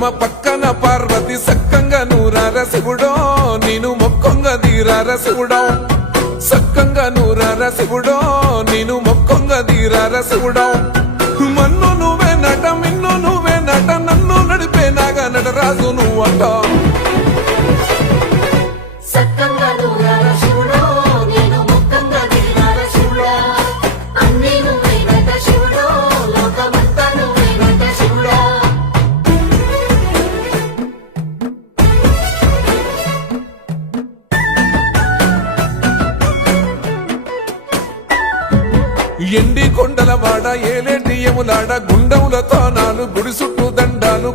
గౌరమ్మ పక్కన పార్వతి సక్కంగా నూరార శివుడో నేను మొక్కంగా తీరార శివుడో సక్కంగా నూరార శివుడో నేను మొక్కంగా తీరార శివుడో మన్ను నువ్వే నట మిన్ను నువ్వే నట నన్ను నడిపే నాగా నటరాజు నువ్వంట ఎండి కొండల వాడ ఏలేటి యములాడ గుండములతో నాలు గుడి చుట్టూ దండాలు